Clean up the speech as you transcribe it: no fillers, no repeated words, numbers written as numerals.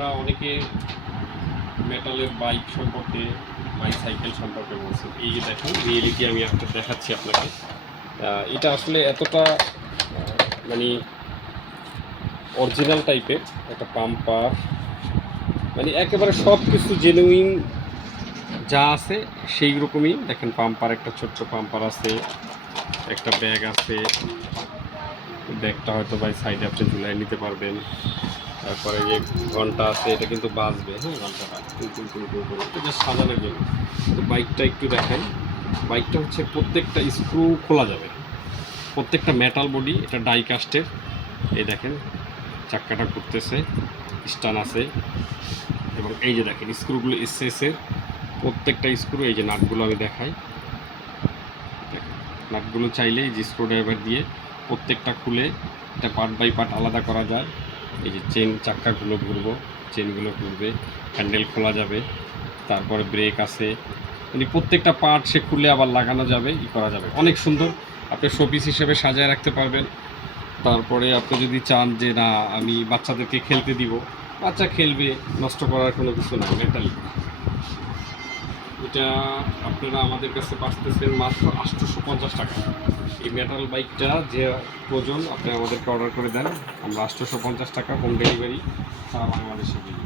আপনারা অনেকে মেটালের বাইক সম্পর্কে, বাইসাইকেল সম্পর্কে বলছেন। এই যে দেখেন রিয়েলিটি আমি দেখাচ্ছি আপনাকে। এটা আসলে এতটা মানে অরিজিনাল টাইপের একটা পাম্পার, মানে একেবারে সব কিছু জেনুইন যা আছে সেই রকমই। দেখেন পাম্পার, একটা ছোট্ট পাম্পার আছে, একটা ব্যাগ আছে। ব্যাগটা হয়তো বাই সাইডে আপনি ঝুলাই নিতে পারবেন। তারপরে যে ঘন্টা আছে, এটা কিন্তু বাজবে, হ্যাঁ ঘন্টাটা এটা জাস্ট সাজানোর জন্য। তো বাইকটা একটু দেখাই। বাইকটা হচ্ছে প্রত্যেকটা স্ক্রু খোলা যাবে, প্রত্যেকটা মেটাল বডি, এটা ডাই কাস্টের। এই দেখেন চাক্কাটা ঘুরতেছে, স্টান আছে, এবং এই যে দেখেন স্ক্রুগুলো এসএসের প্রত্যেকটা স্ক্রু। এই যে নাটগুলো আমি দেখাই, নাটগুলো চাইলে এই যে স্ক্রু ড্রাইভার দিয়ে প্রত্যেকটা খুলে এটা পার্ট বাই পার্ট আলাদা করা যায়। এই যে চেন, চাক্কাগুলো ঘুরবো, চেনগুলো ঘুরবে, হ্যান্ডেল খোলা যাবে, তারপরে ব্রেক আছে, মানে প্রত্যেকটা পার্ট সে খুলে আবার লাগানো যাবে, করা যাবে। অনেক সুন্দর, আপনি শোপিস হিসেবে সাজায় রাখতে পারবেন। তারপরে আপনি যদি চান যে না আমি বাচ্চাদেরকে খেলতে দিব, বাচ্চা খেলবে, নষ্ট করার কোনো কিছু নাই। মেটালিক এটা আপনারা আমাদের কাছে পাচ্ছেন মাত্র 850 টাকা। এই মেটাল বাইকটা যে প্রয়োজন আপনি আমাদেরকে অর্ডার করে দেন, আমরা 850 টাকা হোম ডেলিভারি সারা বাংলাদেশে দিই।